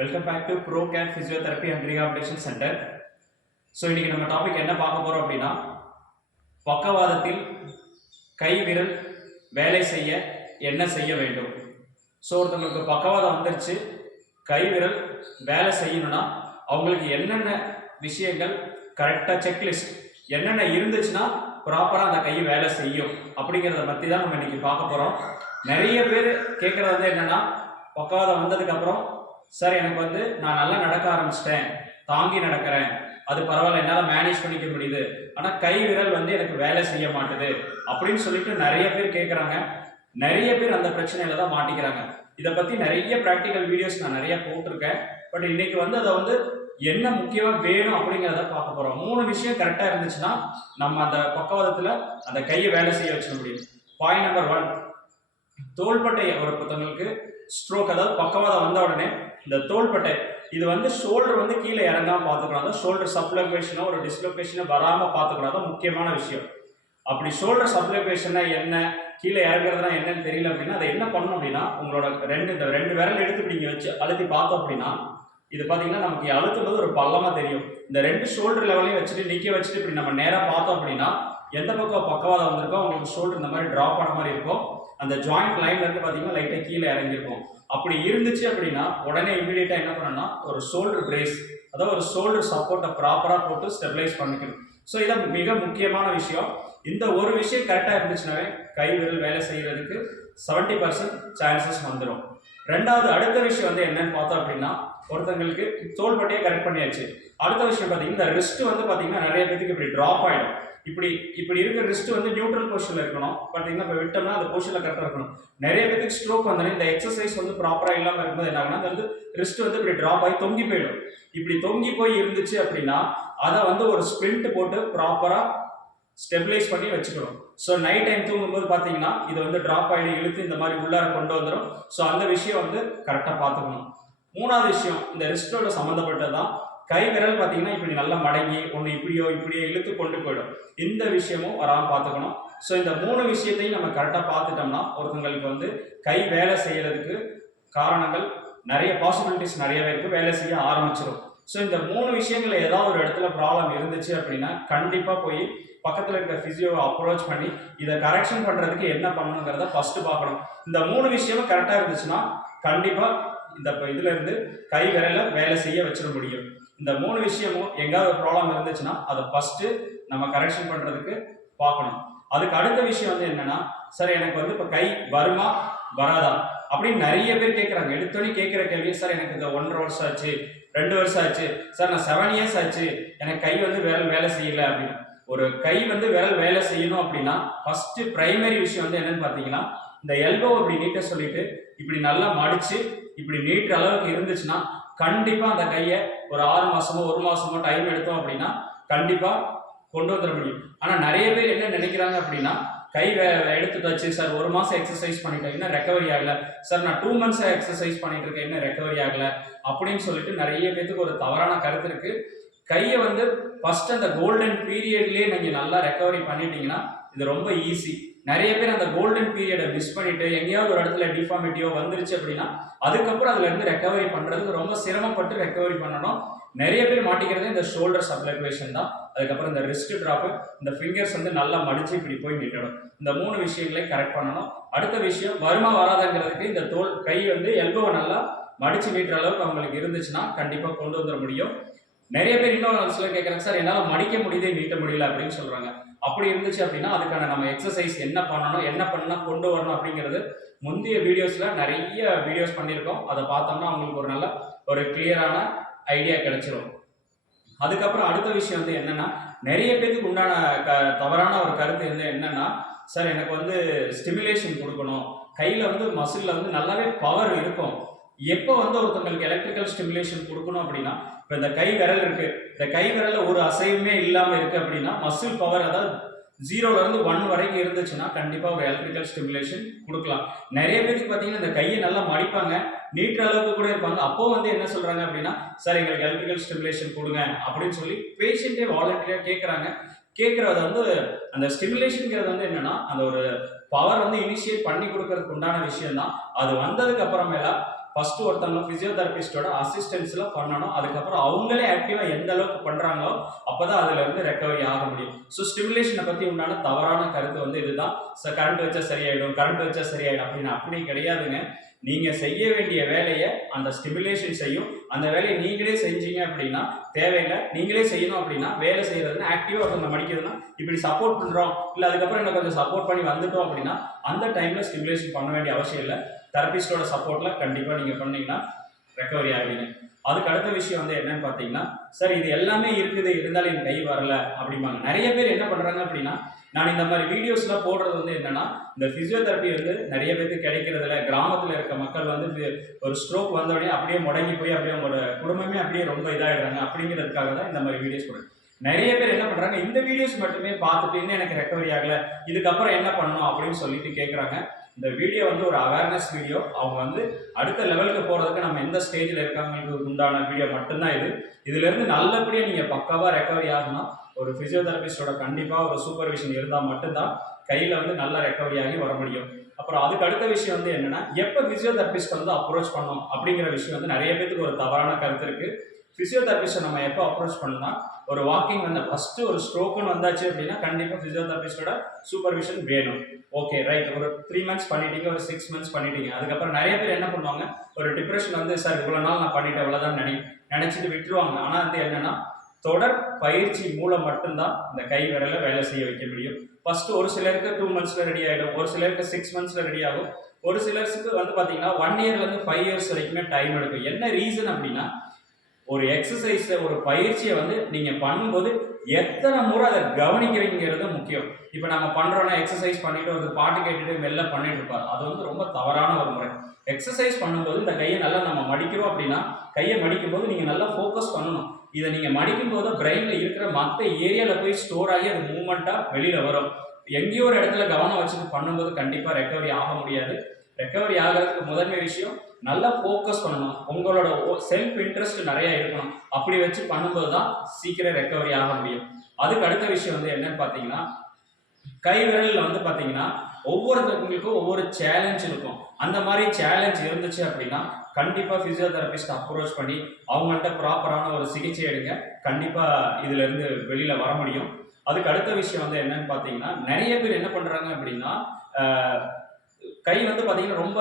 Welcome back to Pro Care physiotherapy and rehabilitation centre so இன்னைக்கு நம்ம topic என்ன பார்க்க போகிறோம் அப்படின்னா பக்கவாதத்தில் கை விரல் வேலை செய்ய என்ன செய்ய வேண்டும்? ஸோ ஒருத்தவங்களுக்கு பக்கவாதம் வந்துருச்சு கை விரல் வேலை செய்யணும்னா அவங்களுக்கு என்னென்ன விஷயங்கள் கரெக்டாக செக்லிஸ்ட் என்னென்ன இருந்துச்சுன்னா ப்ராப்பராக அந்த கை வேலை செய்யும் அப்படிங்கிறத பற்றி தான் நம்ம இன்னைக்கு பார்க்க போகிறோம் நிறைய பேர் கேட்குறது வந்து என்னென்னா பக்கவாதம் வந்ததுக்கப்புறம் சார் எனக்கு வந்து நான் நல்லா நடக்க ஆரம்பிச்சிட்டேன். தாங்கி நடக்கிறேன். அது பரவாயில்ல என்னால் மேனேஜ் பண்ணிக்க முடியுது. ஆனால் கை விரல் வந்து எனக்கு வேலை செய்ய மாட்டுது அப்படின்னு சொல்லிட்டு நிறைய பேர் கேட்குறாங்க நிறைய பேர் அந்த பிரச்சனையில தான் மாட்டிக்கிறாங்க. இதை பற்றி நிறைய ப்ராக்டிக்கல் வீடியோஸ் நான் நிறைய போட்டிருக்கேன். பட் இன்னைக்கு வந்து அதை வந்து என்ன முக்கியமாக வேணும் அப்படிங்கிறத பார்க்க போகிறோம் மூணு விஷயம் கரெக்டாக இருந்துச்சுன்னா நம்ம அந்த பக்கவாதத்தில் அந்த கையை வேலை செய்ய வச்சிட முடியும். பாயிண்ட் நம்பர் ஒன் தோள்பட்டை ஒரு புத்தகங்களுக்கு ஸ்ட்ரோக் அதாவது பக்கவாதம் வந்த உடனே இந்த தோள்பட்டை இது வந்து ஷோல்டர் வந்து கீழே இறங்காம பார்த்துக்கணும். ஷோல்டர் சப்ளோகேஷனோ ஒரு டிஸ்லோகேஷனோ வராமல் பார்த்துக்கூடாது முக்கியமான விஷயம். அப்படி ஷோல்டர் சப்ளோகேஷனை என்ன கீழே இறங்குறதுனா என்னன்னு தெரியல அப்படின்னா அதை என்ன பண்ணணும் அப்படின்னா உங்களோட ரெண்டு இந்த ரெண்டு விரல் எடுத்து இப்படி வச்சு அழுத்தி பார்த்தோம் அப்படின்னா இது பார்த்தீங்கன்னா நமக்கு அழுத்தும் போது ஒரு பள்ளமாக தெரியும். இந்த ரெண்டு ஷோல்டர் லெவலையும் வச்சுட்டு நிற்க வச்சுட்டு இப்படி நம்ம நேராக பார்த்தோம் அப்படின்னா எந்த பக்கம் பக்கவாதம் வந்திருக்கோ உங்களுக்கு ஷோல்டர் இந்த மாதிரி ட்ராப் ஆன மாதிரி இருக்கும். அந்த ஜாயிண்ட் லைன்லேருந்து பார்த்தீங்கன்னா லைட்டாக கீழே இறங்கியிருக்கும். அப்படி இருந்துச்சு அப்படின்னா உடனே இமீடியட்டாக என்ன பண்ணணும்னா ஒரு ஷோல்டர் பிரேஸ் அதாவது ஒரு ஷோல்டர் சப்போர்ட்டை ப்ராப்பராக போட்டு ஸ்டெபிலைஸ் பண்ணிக்கணும். ஸோ இதான் மிக முக்கியமான விஷயம். இந்த ஒரு விஷயம் கரெக்டாக இருந்துச்சுனாவே கை விரல் வேலை செய்கிறதுக்கு செவன்ட்டி பர்சன்ட் சான்சஸ் வந்துடும் ரெண்டாவது அடுத்த விஷயம் வந்து என்னன்னு பார்த்தோம் அப்படின்னா ஒருத்தங்களுக்கு தோல்பட்டையே கரெக்ட் பண்ணியாச்சு. அடுத்த விஷயம் பார்த்தீங்கன்னா இந்த ரிஸ்ட் வந்து பார்த்தீங்கன்னா நிறைய பேருக்கு இப்படி ட்ராப் ஆகிடும் இப்படி இப்படி இருக்கிற ரிஸ்ட் வந்து நியூட்ரல் பொசிஷனில் இருக்கணும். பார்த்தீங்கன்னா இப்போ விட்டோம்னா அந்த பொசிஷனில் கரெக்டாக இருக்கணும். நிறைய பேருக்கு ஸ்ட்ரோக் வந்தோடனே இந்த எக்ஸசைஸ் வந்து ப்ராப்பராக இல்லாமல் இருக்கும்போது என்ன ஆகுனா அது வந்து ரிஸ்ட் வந்து இப்படி ட்ராப் ஆகி தொங்கி போயிடும். இப்படி தொங்கி போய் இருந்துச்சு அப்படின்னா அதை வந்து ஒரு ஸ்பிரிண்ட் போட்டு ப்ராப்பராக ஸ்டெபிலைஸ் பண்ணி வச்சுக்கணும். ஸோ நைட் டைம் தூங்கும்போது பார்த்தீங்கன்னா இது வந்து ட்ராப் ஆகி இழுத்து இந்த மாதிரி உள்ளார கொண்டு வந்துடும் ஸோ அந்த விஷயம் வந்து கரெக்டாக பார்த்துக்கணும். மூணாவது விஷயம் இந்த ரிஸ்டோட சம்மந்தப்பட்டது தான் கை விரல் பார்த்தீங்கன்னா இப்படி நல்லா மடங்கி ஒன்று இப்படியோ இப்படியோ இழுத்து கொண்டு போயிடும். இந்த விஷயமும் வராமல் பார்த்துக்கணும். ஸோ இந்த மூணு விஷயத்தையும் நம்ம கரெக்டாக பார்த்துட்டோம்னா ஒருத்தங்களுக்கு வந்து கை வேலை செய்யறதுக்கு காரணங்கள் நிறைய பாசிபிலிட்டிஸ் நிறையவே இருக்குது வேலை செய்ய ஆரம்பிச்சிடும் ஸோ இந்த மூணு விஷயங்கள் ஏதாவது ஒரு இடத்துல ப்ராப்ளம் இருந்துச்சு அப்படின்னா கண்டிப்பாக போய் பக்கத்தில் இருக்க ஃபிசியோவை அப்ரோச் பண்ணி இதை கரெக்ஷன் பண்ணுறதுக்கு என்ன பண்ணணுங்கிறத ஃபஸ்ட்டு பார்க்கணும். இந்த மூணு விஷயமும் கரெக்டாக இருந்துச்சுன்னா கண்டிப்பாக இந்த இப்போ இருந்து கை விரல வேலை செய்ய வச்சிட முடியும். இந்த மூணு விஷயமும் எங்காவது ப்ராப்ளம் இருந்துச்சுன்னா அதை ஃபஸ்ட்டு நம்ம கரெக்ஷன் பண்ணுறதுக்கு பார்க்கணும். அதுக்கு அடுத்த விஷயம் வந்து என்னன்னா சார் எனக்கு வந்து இப்போ கை வருமா? வராதா? அப்படின்னு நிறைய பேர் கேட்குறாங்க எடுத்தோடனே கேட்குற கேள்வி சார் எனக்கு இந்த ஒன்றரை வருஷம் ஆச்சு ரெண்டு வருஷம் ஆச்சு. சார் நான் செவன் இயர்ஸ் ஆச்சு. எனக்கு கை வந்து விரல் வேலை செய்யல அப்படின்னு. ஒரு கை வந்து விரல் வேலை செய்யணும் அப்படின்னா ஃபர்ஸ்ட் பிரைமரி விஷயம் வந்து என்னன்னு பார்த்தீங்கன்னா இந்த எல்போ இப்படி நீட்ட சொல்லிட்டு இப்படி நல்லா மடிச்சு இப்படி நீட்டுற அளவுக்கு இருந்துச்சுன்னா கண்டிப்பா அந்த கையை ஒரு ஆறு மாசமோ ஒரு மாசமோ டைம் எடுத்தோம் அப்படின்னா கண்டிப்பா கொண்டு வந்துட முடியும். ஆனா நிறைய பேர் என்ன நினைக்கிறாங்க அப்படின்னா கை வே எடுத்துட்டு வச்சு சார் ஒரு மாசம் எக்ஸசைஸ் பண்ணிட்டேன் இன்னும் ரெக்கவரி ஆகல. சார் நான் டூ மந்த்ஸ் எக்ஸசைஸ் பண்ணிட்டு இருக்கேன் இன்னும் ரெக்கவரி ஆகல. அப்படின்னு சொல்லிட்டு நிறைய பேத்துக்கு ஒரு தவறான கருத்து இருக்கு. கையை வந்து ஃபர்ஸ்ட் அந்த கோல்டன் பீரியட்லேயே நீங்க நல்லா ரெக்கவரி பண்ணிட்டீங்கன்னா இது ரொம்ப ஈஸி நிறைய பேர் அந்த கோல்டன் பீரியடை மிஸ் பண்ணிட்டு எங்கேயாவது ஒரு இடத்துல டிஃபார்மிட்டியோ வந்துருச்சு அப்படின்னா அதுக்கப்புறம் அதுல இருந்து ரெக்கவரி பண்றதுக்கு ரொம்ப சிரமப்பட்டு ரெக்கவரி பண்ணணும். நிறைய பேர் மாட்டிக்கிறது இந்த ஷோல்டர் சப்ளக்வேஷன் தான். அதுக்கப்புறம் இந்த ரிஸ்ட் ட்ராப்பு இந்த ஃபிங்கர்ஸ் வந்து நல்லா மடிச்சு இப்படி போய் நிட்டணும் இந்த மூணு விஷயங்களை கரெக்ட் பண்ணணும். அடுத்த விஷயம் வருமா வராதங்கிறதுக்கு இந்த தோல் கை வந்து எல்போவை நல்லா மடிச்சு நீட்டுற அளவுக்கு அவங்களுக்கு இருந்துச்சுன்னா கண்டிப்பாக கொண்டு வந்துட முடியும். நிறைய பேர் இன்னொரு சில கேட்குறாங்க சார் என்னால் மடிக்க முடியுது நீட்ட முடியல அப்படின்னு சொல்கிறாங்க அப்படி இருந்துச்சு அப்படின்னா அதுக்கான நம்ம எக்ஸசைஸ் என்ன பண்ணணும் என்ன பண்ணால் கொண்டு வரணும் அப்படிங்கிறது முந்தைய வீடியோஸில் நிறைய வீடியோஸ் பண்ணியிருக்கோம். அதை பார்த்தோம்னா அவங்களுக்கு ஒரு நல்ல ஒரு கிளியரான ஐடியா கிடைச்சிரும். அதுக்கப்புறம் அடுத்த விஷயம் வந்து என்னென்னா நிறைய பேருக்கு உண்டான க தவறான ஒரு கருத்து வந்து என்னென்னா சார் எனக்கு வந்து ஸ்டிமுலேஷன் கொடுக்கணும். கையில் வந்து மசிலில் வந்து நல்லாவே பவர் இருக்கும். எப்போ வந்து ஒருத்தங்களுக்கு எலக்ட்ரிக்கல் ஸ்டிமுலேஷன் கொடுக்கணும் அப்படின்னா இப்போ இந்த கை விரல் இருக்கு. இந்த கை விரலில் ஒரு அசைவுமே இல்லாமல் இருக்கு அப்படின்னா மசில் பவர் அதாவது ஜீரோல இருந்து ஒன் வரைக்கும் இருந்துச்சுன்னா கண்டிப்பாக ஒரு எலக்ட்ரிக்கல் ஸ்டிமுலேஷன் கொடுக்கலாம். நிறைய பேருக்கு பார்த்தீங்கன்னா இந்த கையை நல்லா மடிப்பாங்க. நீட்டுற அளவுக்கு கூட இருப்பாங்க. அப்போ வந்து என்ன சொல்றாங்க அப்படின்னா சார் எங்களுக்கு எலக்ட்ரிக்கல் ஸ்டிமுலேஷன் கொடுங்க அப்படின்னு சொல்லி பேஷண்ட்டே வாலண்டியராக கேட்குறாங்க கேட்குறது வந்து அந்த ஸ்டிமுலேஷனுங்கிறது வந்து என்னன்னா அந்த ஒரு பவர் வந்து இனிஷியேட் பண்ணி கொடுக்கறதுக்கு உண்டான விஷயம் தான் அது வந்ததுக்கு அப்புறமேலாம் ஃபர்ஸ்ட் ஒருத்தவங்க ஃபிசியோதெரபிஸ்டோட அசிஸ்டன்ஸ்ல பண்ணணும். அதுக்கப்புறம் அவங்களே ஆக்டிவா எந்த அளவுக்கு பண்றாங்களோ அப்பதான் அதுல இருந்து ரெக்கவரி ஆக முடியும். ஸோ ஸ்டிமுலேஷனை பத்தி உண்டான தவறான கருத்து வந்து இதுதான். கரண்ட் வச்சா சரியாயிடும் கரண்ட் வச்சா சரியாயிடும் அப்படின்னு அப்படி கிடையாதுங்க. நீங்க செய்ய வேண்டிய வேலையை அந்த ஸ்டிமுலேஷன் செய்யும். அந்த வேலையை நீங்களே செஞ்சீங்க அப்படின்னா தேவையில்லை. நீங்களே செய்யணும் அப்படின்னா வேலை செய்யறதுன்னா ஆக்டிவா ஒருத்தவங்க மடிக்கிறதுனா இப்படி சப்போர்ட் பண்றோம். இல்லை அதுக்கப்புறம் என்ன கொஞ்சம் சப்போர்ட் பண்ணி வந்துட்டோம் அப்படின்னா அந்த டைம்ல ஸ்டிமுலேஷன் பண்ண வேண்டிய அவசியம் இல்லை. தெரப்பிஸ்டோட சப்போர்ட்டில் கண்டிப்பாக நீங்கள் பண்ணிங்கன்னா ரெக்கவரி ஆவீங்க. அதுக்கு அடுத்த விஷயம் வந்து என்னன்னு பார்த்தீங்கன்னா சார் இது எல்லாமே இருக்குது இருந்தாலும் என் கை வரல அப்படிம்பாங்க. நிறைய பேர் என்ன பண்ணுறாங்க அப்படின்னா நான் இந்த மாதிரி வீடியோஸ்லாம் போடுறது வந்து என்னன்னா இந்த ஃபிசியோதெரப்பி வந்து நிறைய பேருக்கு கிடைக்கிறதில்ல கிராமத்தில் இருக்க மக்கள் வந்து ஒரு ஸ்ட்ரோக் வந்த உடனே அப்படியே முடங்கி போய் அப்படியே அவங்களோட குடும்பமே அப்படியே ரொம்ப இதாகிடுறாங்க அப்படிங்கிறதுக்காக தான் இந்த மாதிரி வீடியோஸ் போடுறேன். நிறைய பேர் என்ன பண்ணுறாங்க இந்த வீடியோஸ் மட்டுமே பார்த்துட்டு இன்னும் எனக்கு ரெக்கவரி ஆகலை. இதுக்கப்புறம் என்ன பண்ணணும்? அப்படின்னு சொல்லிட்டு கேட்குறாங்க இந்த வீடியோ வந்து ஒரு அவேர்னஸ் வீடியோ அவங்க வந்து அடுத்த லெவலுக்கு போகிறதுக்கு நம்ம எந்த ஸ்டேஜில் இருக்காங்களுக்கு உண்டான வீடியோ மட்டும்தான் இது. இதுலேருந்து நல்லபடியாக நீங்கள் பக்காவாக ரெக்கவரி ஆகணும். ஒரு ஃபிசியோதெரபிஸ்டோட கண்டிப்பாக ஒரு சூப்பர்விஷன் இருந்தால் மட்டும்தான் கையில் வந்து நல்லா ரெக்கவரி ஆகி வர முடியும். அப்புறம் அதுக்கு அடுத்த விஷயம் வந்து என்னென்னா எப்போ ஃபிசியோதெரபிஸ்ட் வந்து அப்ரோச் பண்ணணும் அப்படிங்கிற விஷயம் வந்து நிறைய பேருக்கு ஒரு தவறான கருத்து இருக்குது ஃபிசியோதெரபிஸ்ட்டை நம்ம எப்போ அப்ரோச் பண்ணலாம் ஒரு வாக்கிங் வந்து ஃபஸ்ட்டு ஒரு ஸ்ட்ரோக்குன்னு வந்தாச்சு அப்படின்னா கண்டிப்பாக ஃபிசியோதெரபிஸ்டோட சூப்பர்விஷன் வேணும். ஓகே ரைட் ஒரு த்ரீ மந்த்ஸ் பண்ணிட்டீங்க ஒரு சிக்ஸ் மந்த்ஸ் பண்ணிட்டீங்க. அதுக்கப்புறம் நிறைய பேர் என்ன பண்ணுவாங்க ஒரு டிப்ரெஷன் வந்து சார் இவ்வளோ நாள் நான் பண்ணிட்டேன் அவ்வளோதான் நினை நினச்சிட்டு விட்டுருவாங்க. ஆனால் வந்து என்னென்னா தொடர் பயிற்சி மூலம் மட்டும்தான் இந்த கை விரலை வேலை செய்ய வைக்க முடியும். ஃபர்ஸ்ட் ஒரு சிலருக்கு டூ மந்த்ஸில் ரெடி ஆகிடும் ஒரு சிலருக்கு சிக்ஸ் மந்த்ஸில் ரெடி ஆகும். ஒரு சிலருக்கு வந்து பார்த்தீங்கன்னா ஒன் இயர்லேருந்து ஃபைவ் இயர்ஸ் வரைக்குமே டைம் எடுக்கும். என்ன ரீசன் அப்படின்னா ஒரு எக்ஸசைஸை ஒரு பயிற்சியை வந்து நீங்கள் பண்ணும்போது எத்தனை முறை அதை கவனிக்கிறீங்கிறது முக்கியம். இப்போ நம்ம பண்ணுறோன்னா எக்ஸசைஸ் பண்ணிட்டு ஒரு பாட்டு கேட்டுட்டு மெல்ல பண்ணிட்டு இருப்பார். அது வந்து ரொம்ப தவறான ஒரு முறை. எக்ஸசைஸ் பண்ணும்போது இந்த கையை நல்லா நம்ம மடிக்கிறோம் அப்படின்னா கையை மடிக்கும்போது நீங்கள் நல்லா ஃபோக்கஸ் பண்ணணும். இதை நீங்கள் மடிக்கும் போது பிரெயினில் இருக்கிற மற்ற ஏரியாவில் போய் ஸ்டோர் ஆகி அது மூமெண்ட்டாக வெளியில் வரும். எங்கேயோ ஒரு இடத்துல கவனம் வச்சுட்டு பண்ணும்போது கண்டிப்பாக ரெக்கவரி ஆக முடியாது. ரெக்கவரி ஆகிறதுக்கு முதன்மை விஷயம் நல்லா ஃபோக்கஸ் பண்ணணும். உங்களோட செல்ஃப் இன்ட்ரெஸ்ட் நிறைய இருக்கணும். அப்படி வச்சு பண்ணும்போது தான் சீக்கிரம் ரெக்கவரி ஆக முடியும். அதுக்கு அடுத்த விஷயம் வந்து என்னன்னு பார்த்தீங்கன்னா கை விரலில் வந்து பார்த்தீங்கன்னா ஒவ்வொருத்தவங்களுக்கும் ஒவ்வொரு சேலஞ்ச் இருக்கும். அந்த மாதிரி சேலஞ்ச் இருந்துச்சு அப்படின்னா கண்டிப்பாக ஃபிசியோதெரபிஸ்ட் அப்ரோச் பண்ணி அவங்கள்ட்ட ப்ராப்பரான ஒரு சிகிச்சை எடுங்க. கண்டிப்பாக இதுலேருந்து வெளியில் வர முடியும். அதுக்கு அடுத்த விஷயம் வந்து என்னன்னு பார்த்தீங்கன்னா நிறைய பேர் என்ன பண்ணுறாங்க அப்படின்னா கை வந்து பார்த்தீங்கன்னா ரொம்ப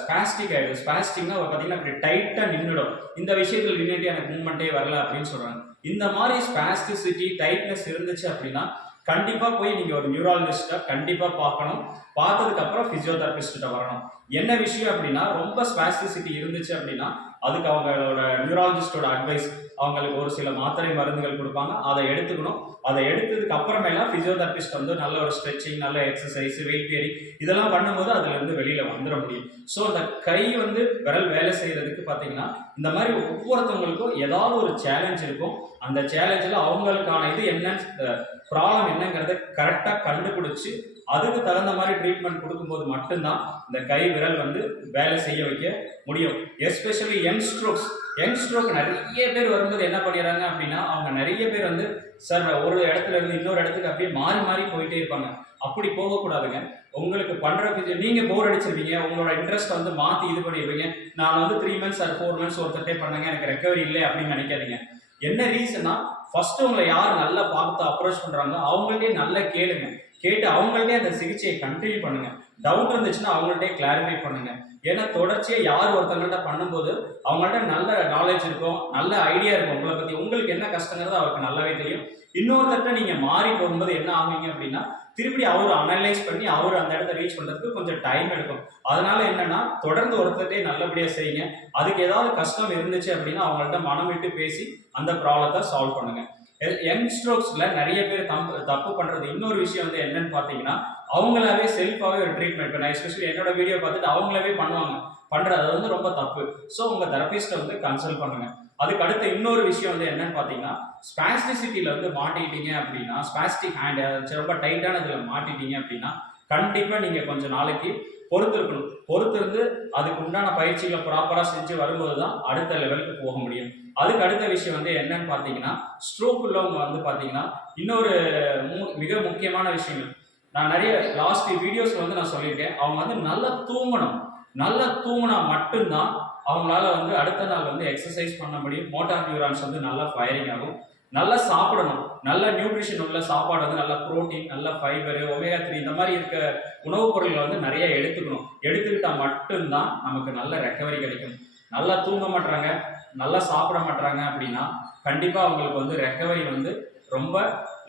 ஸ்பாஸ்டிக் ஆகிடும் ஸ்பாஸ்டிக்னா பார்த்தீங்கன்னா அப்படி டைட்டாக நின்றுடும் இந்த விஷயத்தில் நின்றுட்டு எனக்கு மூவ்மெண்ட்டே வரல அப்படின்னு சொல்கிறாங்க இந்த மாதிரி ஸ்பாஸ்டிசிட்டி டைட்னஸ் இருந்துச்சு அப்படின்னா கண்டிப்பாக போய் நீங்கள் ஒரு நியூராலஜிஸ்ட்டை கண்டிப்பாக பார்க்கணும். பார்த்ததுக்கப்புறம் ஃபிசியோதெரபிஸ்ட்டை வரணும். என்ன விஷயம் அப்படின்னா ரொம்ப ஸ்பாஸ்டிசிட்டி இருந்துச்சு அப்படின்னா அதுக்கு அவங்களோட நியூராலஜிஸ்டோட அட்வைஸ் அவங்களுக்கு ஒரு சில மாத்திரை மருந்துகள் கொடுப்பாங்க. அதை எடுத்துக்கணும். அதை எடுத்ததுக்கு அப்புறமேலாம் ஃபிசியோதெரபிஸ்ட் வந்து நல்ல ஒரு ஸ்ட்ரெச்சிங் நல்ல எக்ஸசைஸ் வெயிட் கேரிங் இதெல்லாம் பண்ணும்போது அதுல இருந்து வெளியில வந்துட முடியும். ஸோ அந்த கை வந்து விரல் வேலை செய்யறதுக்கு பார்த்தீங்கன்னா இந்த மாதிரி ஒவ்வொருத்தவங்களுக்கும் ஏதாவது ஒரு சேலஞ்ச் இருக்கும். அந்த சேலஞ்சில் அவங்களுக்கான இது என்ன ப்ராப்ளம் என்னங்கிறத கரெக்டாக கண்டுபிடிச்சி அதுக்கு தகுந்த மாதிரி ட்ரீட்மெண்ட் கொடுக்கும்போது மட்டும்தான் இந்த கை விரல் வந்து வேலை செய்ய வைக்க முடியும். Especially young strokes young stroke நிறைய பேர் வரும்போது என்ன பண்ணிடுறாங்க அப்படின்னா அவங்க நிறைய பேர் வந்து சார் ஒரு இடத்துல இருந்து இன்னொரு இடத்துக்கு அப்படியே மாறி மாறி போயிட்டே இருப்பாங்க. அப்படி போகக்கூடாதுங்க. உங்களுக்கு பண்ற physio- நீங்க போர் அடிச்சிருவீங்க. உங்களோட இன்ட்ரெஸ்ட் வந்து மாத்தி இது பண்ணிடுவீங்க. நான் வந்து three months or four months ஒருத்தட்டே பண்ணுங்க. எனக்கு ரெக்கவரி இல்லை அப்படின்னு நினைக்காதீங்க. என்ன ரீசன்னா ஃபர்ஸ்ட் உங்களை யார் நல்லா பார்த்து அப்ரோச் பண்றாங்களோ அவங்கள்ட்டே நல்லா கேளுங்க. கேட்டு அவங்கள்ட்டே அந்த சிகிச்சையை கண்டினியூ பண்ணுங்க. டவுட் இருந்துச்சுன்னா அவங்கள்ட்டே கிளாரிஃபை பண்ணுங்க. ஏன்னா தொடர்ச்சியா யார் ஒருத்தங்கள்ட்ட பண்ணும்போது அவங்கள்ட்ட நல்ல நாலேஜ் இருக்கும் நல்ல ஐடியா இருக்கும் உங்களை பத்தி. உங்களுக்கு என்ன கஷ்டங்கிறது அவருக்கு நல்லாவே தெரியும். இன்னொருத்தர்கிட்ட நீங்க மாறி போகும்போது என்ன ஆகுவீங்க அப்படின்னா திருப்பி அவர் அனலைஸ் பண்ணி அவர் அந்த இடத்த ரீச் பண்றதுக்கு கொஞ்சம் டைம் எடுக்கும். அதனால என்னன்னா தொடர்ந்து ஒருத்தட்டே நல்லபடியா செய்யுங்க. அதுக்கு ஏதாவது கஷ்டம் இருந்துச்சு அப்படின்னா அவங்கள்ட்ட மனம் விட்டு பேசி அந்த ப்ராப்ளத்தை சால்வ் பண்ணுங்க. யங் ஸ்ட்ரோக்ஸ்ல நிறைய பேர் தப்பு தப்பு பண்றது. இன்னொரு விஷயம் வந்து என்னன்னு பாத்தீங்கன்னா அவங்களாவே செல்ஃபாவே ஒரு ட்ரீட்மெண்ட் இப்போ நான் எஸ்பெஷலி என்னோட வீடியோ பார்த்துட்டு அவங்களாவே பண்ணுவாங்க. பண்றது அது வந்து ரொம்ப தப்பு. ஸோ உங்க தெரபிஸ்ட்டை வந்து கன்சல்ட் பண்ணுங்க. அதுக்கு அடுத்த இன்னொரு விஷயம் வந்து என்னன்னு பார்த்தீங்கன்னா ஸ்பாஸ்டிசிட்டியில் வந்து மாட்டிக்கிட்டீங்க அப்படின்னா ஸ்பாஸ்டிக் ஹேண்ட் ரொம்ப டைட்டான இதில் மாட்டிட்டீங்க அப்படின்னா கண்டிப்பாக நீங்கள் கொஞ்சம் நாளைக்கு பொறுத்து இருக்கணும் அதுக்கு உண்டான பயிற்சிகளை ப்ராப்பராக செஞ்சு வரும்போது தான் அடுத்த லெவலுக்கு போக முடியும். அதுக்கு அடுத்த விஷயம் வந்து என்னன்னு பார்த்தீங்கன்னா ஸ்ட்ரோக் உள்ளவங்க வந்து பார்த்தீங்கன்னா இன்னொரு மு- மிக முக்கியமான விஷயங்கள் நான் நிறைய லாஸ்ட் வீடியோஸ் வந்து நான் சொல்லியிருக்கேன். அவங்க வந்து நல்லா தூங்கணும். நல்லா தூங்கினா மட்டும்தான் அவங்களால வந்து அடுத்த நாள் வந்து எக்ஸசைஸ் பண்ண முடியும் மோட்டார் நியூரான்ஸ் வந்து நல்லா ஃபயரிங் ஆகும். நல்லா சாப்பிடணும். நல்ல நியூட்ரிஷன் உள்ள சாப்பாடு வந்து நல்ல புரோட்டீன் நல்ல ஃபைபர் ஒமேகா த்ரீ இந்த மாதிரி இருக்க உணவுப் பொருள்களை வந்து நிறைய எடுத்துக்கணும். எடுத்துக்கிட்டா மட்டும்தான் நமக்கு நல்ல ரெக்கவரி கிடைக்கும். நல்லா தூங்க மாட்டுறாங்க நல்லா சாப்பிட மாட்டுறாங்க அப்படின்னா கண்டிப்பாக அவங்களுக்கு வந்து ரெக்கவரி வந்து ரொம்ப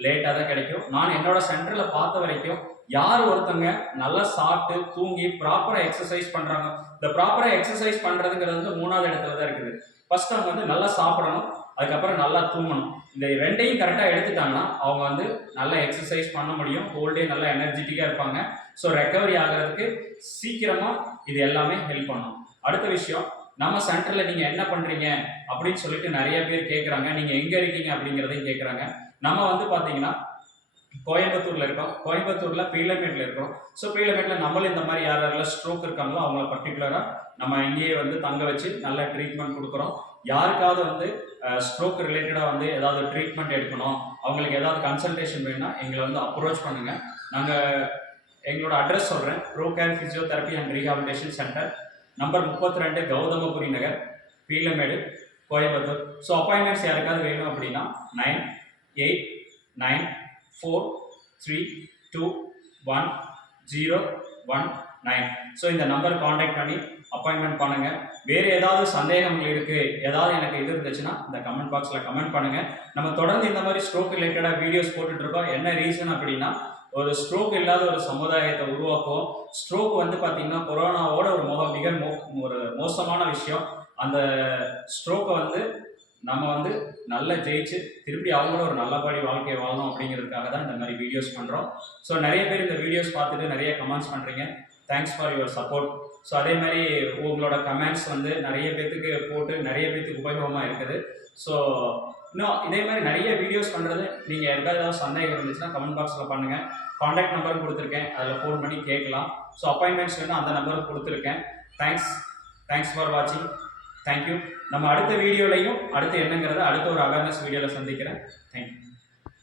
லேட்டாக தான் கிடைக்கும். நான் என்னோட சென்டரில் பார்த்த வரைக்கும் யார் ஒருத்தங்க நல்லா சாப்பிட்டு தூங்கி ப்ராப்பராக எக்ஸசைஸ் பண்ணுறாங்க இந்த ப்ராப்பராக எக்ஸசைஸ் பண்ணுறதுங்கிறது வந்து மூணாவது இடத்துல தான் இருக்குது. ஃபர்ஸ்ட் அவங்க வந்து நல்லா சாப்பிடணும் அதுக்கப்புறம் நல்லா தூங்கணும். இந்த ரெண்டையும் கரெக்டாக எடுத்துட்டாங்கன்னா அவங்க வந்து நல்லா எக்ஸசைஸ் பண்ண முடியும். ஹோல் டே நல்லா எனர்ஜெட்டிக்காக இருப்பாங்க. ஸோ ரெக்கவரி ஆகிறதுக்கு சீக்கிரமாக இது எல்லாமே ஹெல்ப் பண்ணும். அடுத்த விஷயம் நம்ம சென்டரில் நீங்கள் என்ன பண்ணுறீங்க அப்படின்னு சொல்லிட்டு நிறைய பேர் கேட்குறாங்க நீங்கள் எங்கே இருக்கீங்க அப்படிங்கிறதையும் கேட்குறாங்க நம்ம வந்து பார்த்தீங்கன்னா கோயம்புத்தூரில் இருக்கோம். கோயம்புத்தூரில் பீலமேட்டில் இருக்கோம். ஸோ பீலமேட்டில் நம்மளும் இந்த மாதிரி யார் யாரெல்லாம் ஸ்ட்ரோக் இருக்காங்களோ அவங்கள பர்டிகுலராக நம்ம இங்கேயே வந்து தங்க வச்சு நல்ல ட்ரீட்மெண்ட் கொடுக்குறோம். யாருக்காவது வந்து ஸ்ட்ரோக் ரிலேட்டடாக வந்து ஏதாவது ட்ரீட்மெண்ட் எடுக்கணும் அவங்களுக்கு ஏதாவது கன்சல்டேஷன் வேணும்னா எங்களை வந்து அப்ரோச் பண்ணுங்கள் நாங்கள் எங்களோட அட்ரஸ் சொல்கிறேன் Pro Care physiotherapy and rehabilitation centre number முப்பத்தி ரெண்டு கௌதமபுரி நகர் பீலமேடு கோயம்புத்தூர். ஸோ அப்பாயின்மெண்ட்ஸ் யாருக்காவது வேணும் அப்படின்னா nine eight nine four three two one zero one nine so இந்த நம்பர் காண்டாக்ட் பண்ணி அப்பாயின்மெண்ட் பண்ணுங்கள் வேறு ஏதாவது சந்தேகங்கள் இருக்குது ஏதாவது எனக்கு இது இருந்துச்சுன்னா இந்த கமெண்ட் பாக்ஸில் கமெண்ட் பண்ணுங்கள் நம்ம தொடர்ந்து இந்த மாதிரி ஸ்ட்ரோக் ரிலேட்டடாக வீடியோஸ் போட்டுட்ருக்கோம் என்ன ரீசன் அப்படின்னா ஒரு ஸ்ட்ரோக் இல்லாத ஒரு சமுதாயத்தை உருவாக்குவோம். ஸ்ட்ரோக் வந்து பார்த்தீங்கன்னா கொரோனாவோட ஒரு முக மிக மோ ஒரு மோசமான விஷயம். அந்த ஸ்ட்ரோக்கை வந்து நம்ம வந்து நல்லா ஜெயிச்சு திருப்பி அவங்களும் ஒரு நல்லபடி வாழ்க்கையை வாழணும் அப்படிங்கிறதுக்காக தான் இந்த மாதிரி வீடியோஸ் பண்ணுறோம் ஸோ நிறைய பேர் இந்த வீடியோஸ் பார்த்துட்டு நிறைய கமெண்ட்ஸ் பண்ணுறீங்க thanks for your support so அதே மாதிரி உங்களோட கமெண்ட்ஸ் வந்து நிறைய பேர்த்துக்கு போட்டு நிறைய பேர்த்துக்கு உபயோகமாக இருக்குது. ஸோ இன்னும் இதே மாதிரி நிறைய வீடியோஸ் பண்ணுறது நீங்கள் யாருக்காவது ஏதாவது சந்தேகம் இருந்துச்சுன்னா கமெண்ட் பாக்ஸில் பண்ணுங்கள் காண்டாக்ட் நம்பரும் கொடுத்துருக்கேன். அதில் ஃபோன் பண்ணி கேட்கலாம். ஸோ அப்பாயின்மெண்ட்ஸ் வேணும் அந்த நம்பரும் கொடுத்துருக்கேன். தேங்க்ஸ் தேங்க்ஸ் ஃபார் வாட்சிங் தேங்க்யூ நம்ம அடுத்த வீடியோலையும் அடுத்து என்னங்கிறத அடுத்த ஒரு அவேர்னஸ் வீடியோவில் சந்திக்கிறேன். தேங்க்யூ